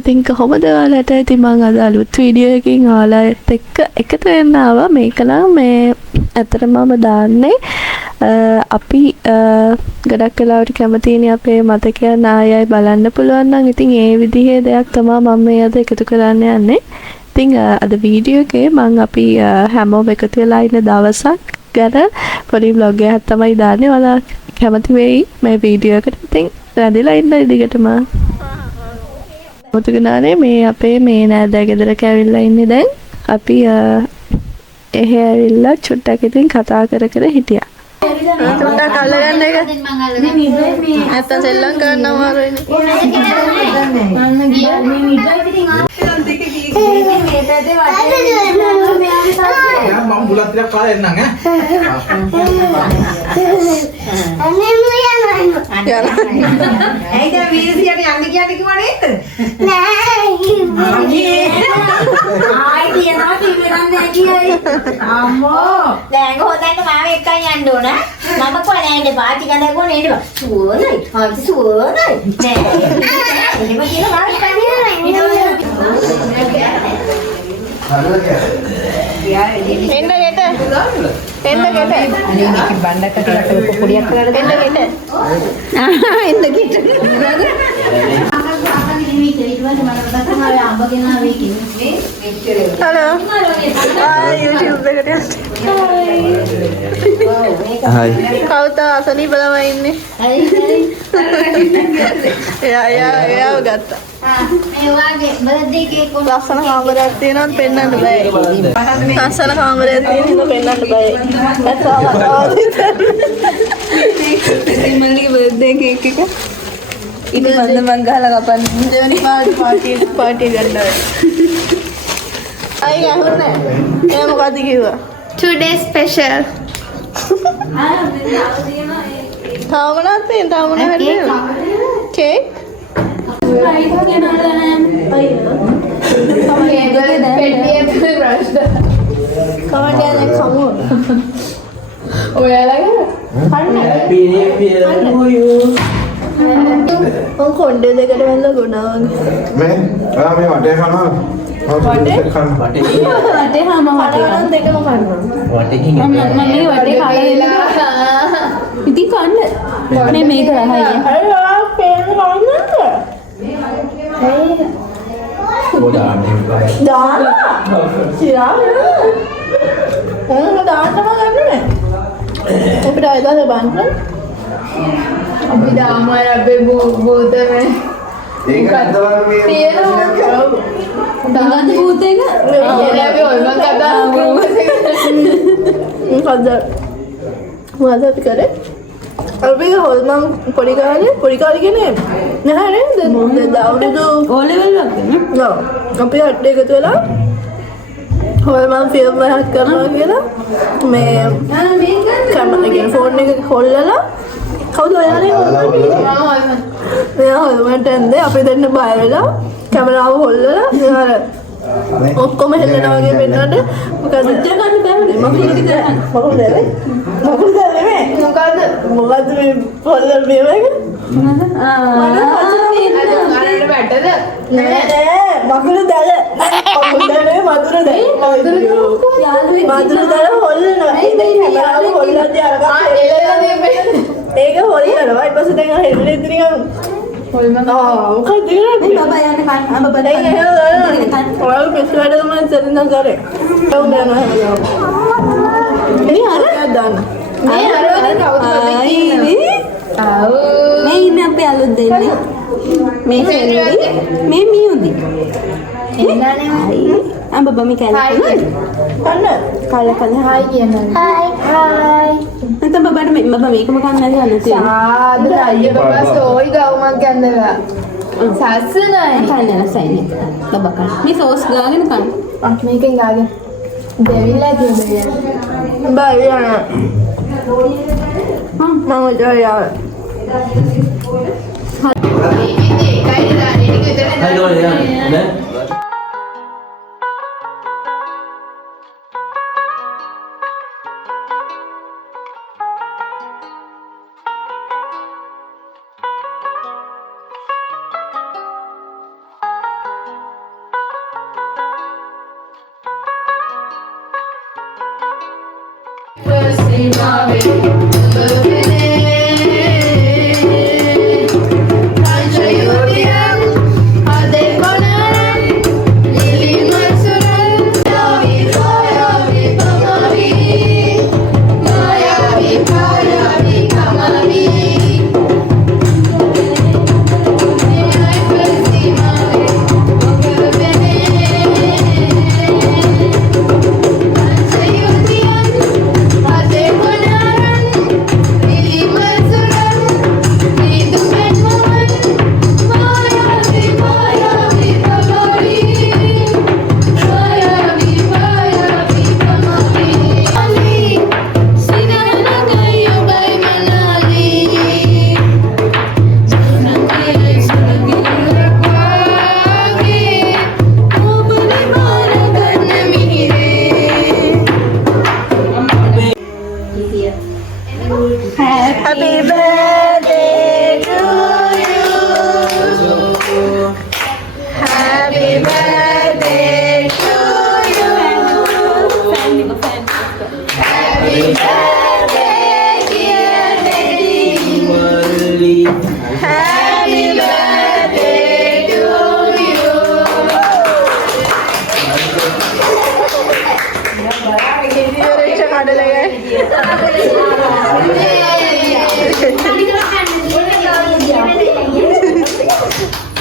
ඉතින් කොහොමද ඔයාලට? ඉතින් මම අද අලුත් වීඩියෝ එකකින් ඔයාලට එක්ක එකතු වෙන්න ආවා. මේක නම් මේ ඇත්තටම මම දාන්නේ අපි ගොඩක් වෙලාවට කැමතිනේ අපේ මතකයන් ආයෙ බලන්න පුළුවන් නම් ඉතින් ඒ විදිහේ දෙයක් තමයි මම මේ අද එකතු කරන්න යන්නේ. ඉතින් අද වීඩියෝ එකේ මම අපි හැමෝම එකතු වෙලා ඉන්න දවසක් ගැන පොඩි vlog එකක් තමයි දාන්නේ. ඔයාලා කැමති වෙයි මේ වීඩියෝ එකට. ඉතින් රැඳිලා ඉන්න ඉදිරියටම. මුතුගනානේ මේ අපේ මේ නෑදෑ ගෙදරක ඇවිල්ලා ඉන්නේ දැන්. අපි එහෙ ඇවිල්ලා චුට්ටක් ඉතින් කතා කර හිටියා. චුට්ටක් අල්ලගන්න එක. නැත්තම් සෙල්ලම් කරන්න අමාරුයිනේ. මම බුලත් ටිකක් කාලා එන්නම් ඈ. ඇයි දැන් වීරසියට යන්න කියන්නේ කිව්වා නේද? නෑ. ආයි තියනවා තිබෙනන් නෑ කියයි. අම්මෝ. දැන් හොදන්න මාව එක්කන් යන්න ඕන. මම කොහේද පාටි ගන්නකෝ නේද? සුවනයි. ආයි සුවනයි. නෑ. එහෙම කියලා මාව එක්කන් යනවා. එන්න ගෙට. එන්න ගෙට. අනේ මේක බණ්ඩකට පොඩියක් කරලා එන්න ගෙට. එන්න කිට. හලෝ. YouTube එකට. හයි. කවුද අසනීප ළමයි ඉන්නේ? එයා ගත්තා. මේ වාගේ බර්ත්ඩේ කේක් කොහොමද? ලස්සන කාමරයක් තියෙනවද පෙන්වන්න බෑ. ලස්සන කාමරයක් තියෙනවා පෙන්වන්න බෑ. ඉතින් මල්ලිගේ බර්ත්ඩේ කේක් එක ඉතින් මම ගහලා කපන්න දෙවනි පාටි ගන්නවා. අය ගහන්නේ. එයා මොකද කිව්වා? Today special. තාම නැත්නම් තාම නැහැ. කේක් කොණ්ඩේ දෙකට වැල්ලා ගොඩාවගේ මේ වටේ කනවා. වටේ හැම කඩන දෙකම කනවා. මම මේ වටේ කාලා ඉතින් කන්න මේ මේක රහයි අයියා පේන කවුද? දාන්න. සිරා. දාන්නම ගන්නනේ. අපිට ආයතන බන්න. අපි දාමයි අපේ බෝතමේ. ඒක අතවල මේ ගන්න භූත එක අපි ඔයම කතා මොකද අපි කරේ? අපි හොල්මන් පොඩි කාලේ කියන්නේ නැහැ නේද? අවුරුදු ඕ ලෙවල් එකක් නේ ඔව්. අපි හට් එකතු වෙලා හොල්මන් ෆිල්ම් එකක් කරනවා කියලා මේ කැමරා කියන ෆෝන් එක හොල්ලලා කවුද ඔයාලේ හොල්මන්? මෙයා හොල්මන්ට එන්නේ අපි දෙන්න බය වෙලා කැමරාව හොල්ලලා මෙයා ඔක්කොම හෙල්ලනවා වගේ වෙන්නට මොකද ගන්න බැහැ මොකද දැරේ මොකද මේ පොල්ලල් මේවක අරන්න බැටද? නෑ මකුළු දැල මදුර දැල හොල්ලනවා කැමරාව හොල්ලද්දී ඒක හොල්ලනවා ඊට පස්සේ දැන් හෙල්ලෙ ඉතින් මොකක්ද මේ බබා යන්නේ කන්න බබා ඔයාලා පිස්සු වැඩ තමයි සෙල්ලම් කරේ. කවුද යනවා? ඉතින් අර දාන්න. මේ හරවද කවුද ආව් මේ ඉන්නේ අපේ අලුත් දෙන්නේ මේ සෙල්ලි මේ මියුදි එන්නනේ බබා මේ කන්න කල හායි කියනවා. හායි නැත්නම් බබාට බබා මේකම කන්න නැති ගන්න ආද අයිය බබා සෝයි ගවුමක් ගන්නලා. සස්සනයි. කන්න නැසයි බබා කන්න මේ සෝස් ගාගෙන කන්න මේකෙන් ගාගෙන දෙවිලා කියන්නේ. බයි යන. මම ජොයා. ඒකයි දාන්නේ ටික විතර හයි Happy birthday to you. Happy birthday to you. Happy birthday, dear Daddy. Happy birthday to you.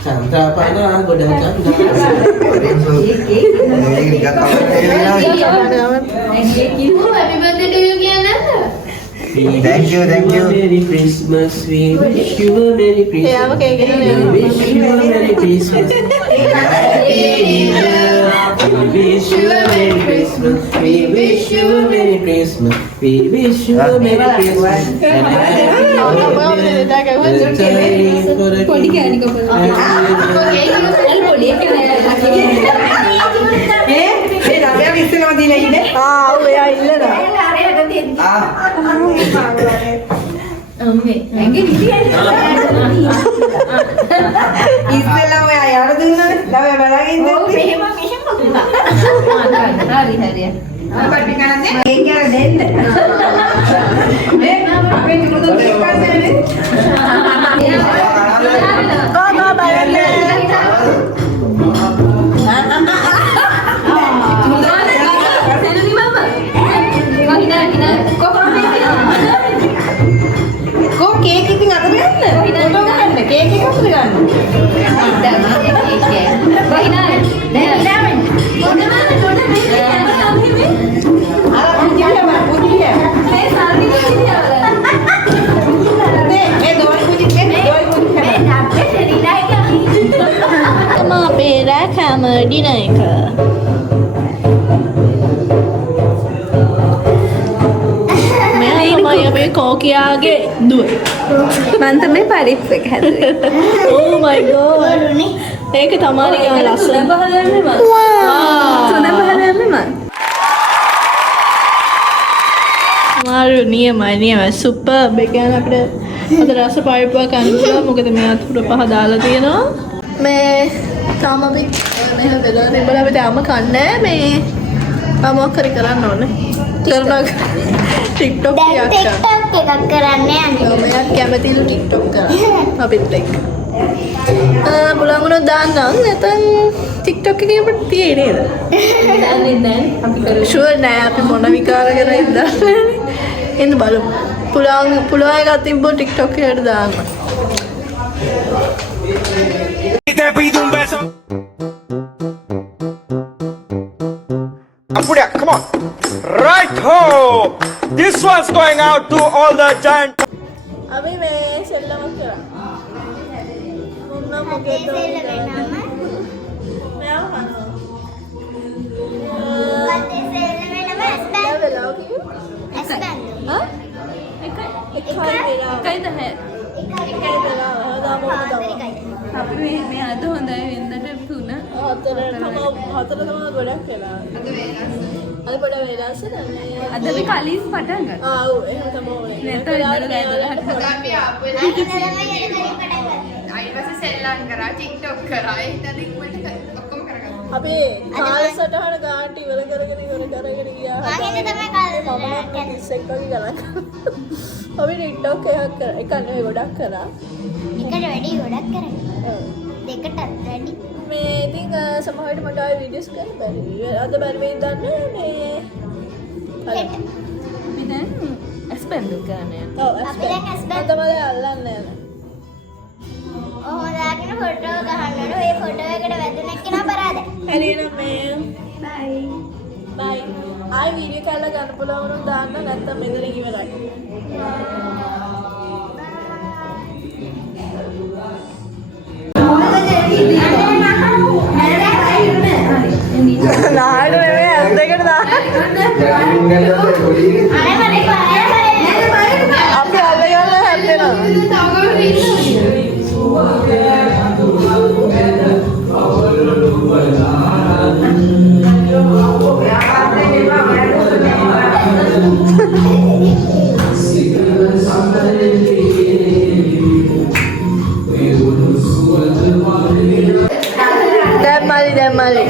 Chandra apa na? Godang Chandra. Happy birthday to you කියන්න. Thank you, thank you. Merry Christmas. We wish you a Merry Christmas. We wish you a Merry Christmas. We wish you a Merry Christmas. We wish you a Merry Christmas. We wish you a Merry Christmas. And happy ඉස්සෙල්ලා ඔයා යාර දුන්නානේ. ළමයා බලාගෙන ඉඳලා. හරි හරි. අපිට කනන්නේ ඒ කියලා දෙන්න. මේ අපේ දුරු දෙකක් දෙන්නේ. Go බලන්න. කො කේක් ඉතින් අතට ගන්න. ෆොටෝ ගන්න. කේක් එක අතට ගන්න. Pera kamar dinner එක. මෙයා තමයි අපේ කෝකියාගේ දුව. මම තමයි පරිප් එක හැදුවේ. Oh my god. ඒක තමයි ගාන ලස්සන පහදන්නේ මම. සුද පහදන්නේ මම. මාරු නියමයි සුපර්. ඒ කියන්නේ අපිට අද රස පරිප්පුවක් ගන්න පුළුවන්. මොකද මෙයා තුර පහ දාලා තියෙනවා. මේ තාම අපි මෙහෙම වෙලා තිබුණා අපිට ආම කන්නේ මේ මොකක් හරි කරන්න ඕනේ. කරනවා TikTok එකක් කරන්න. TikTok එකක් කරන්න යන්නේ. මෙයා කැමතිලු TikTok කරන්න අපිත් එක්ක. පුළුවන් වුණොත් දාන්නම් නැත්නම් TikTok එකේ අපිට තියෙන්නේ නේද? දන්නේ අපි කරු ෂුවර් නෑ අපි මොන විකාර කරලා ඉඳලා එන්න බලමු. පුළුවන් එකක් තිබ්බොත් TikTok එකට දාන්න. Te pido un beso. Apuria, come on. Right ho. This one's going out to all the giant. අපි මේ සෙල්ලමක් කරා. මොන මොකේද? මෙයාව කනවා. අපි මේ අද හොඳයි වෙනදට 3. හතර තමයි ගොඩක් වෙලා. අද පොඩ වෙලාස නෑ. අද අපි කලින් පටන් ගත්තා. ආ ඔව් එහෙම තමයි. නැත්නම් ඉඳලා 12ට අපි ආපු ඊට පස්සේ සෙල්ලම් කරා TikTok කරා. ඒ හිතද ඉක්මනට ඔක්කොම කරගත්තා. අපි කාලසටහන ගාන පාට ඉවර කරගෙන ගියා. මම හිතේ තමයි කාලේ මම ඉස්සෙක් වගේ ගලක්. අපි ටික්ටොක් එකක් නෙවෙයි ගොඩක් කරා. එකට වැඩි ගොඩක් කරන්නේ. දෙකටත් වැඩි. මේ ඉතින් සමහරවිට මට ආයෙ වීඩියෝස් කරන්න බැරි. අද බැරි වෙයි දන්නේ මේ. අපි දැන් ඇස්පෙන්ඩ් කරන්නේ. ඔව් අපි දැන් ඇස්බැක් තමයි අල්ලන්නේ යන. දාගෙන ෆොටෝ ගහන්න ඕනේ. ඔය ෆොටෝ එකට වැදුණෙක් කෙනා පරාදයි. හරියනම් මේ බයි. ආයෙ වීඩියෝ කල්ලා ගන්න පුළුවන් වුණොත් දාන්න නැත්නම් මෙතන ඉවරයි. නාඩ නෙමෙයි ඇස් දෙකට දාන්න. අපි අල්ලගන්න හැදෙනවා. දැන් මල්ලි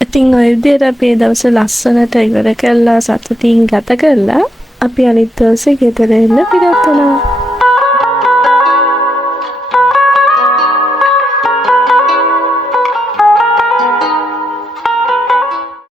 ඉතින් ඔය විදිහට අපි ඒ දවස් ලස්සනට ඉවර කළා සතුටින් ගත කළා. අපි අනිත් දවසේ ගෙදර එන්න පිටත් වුණා.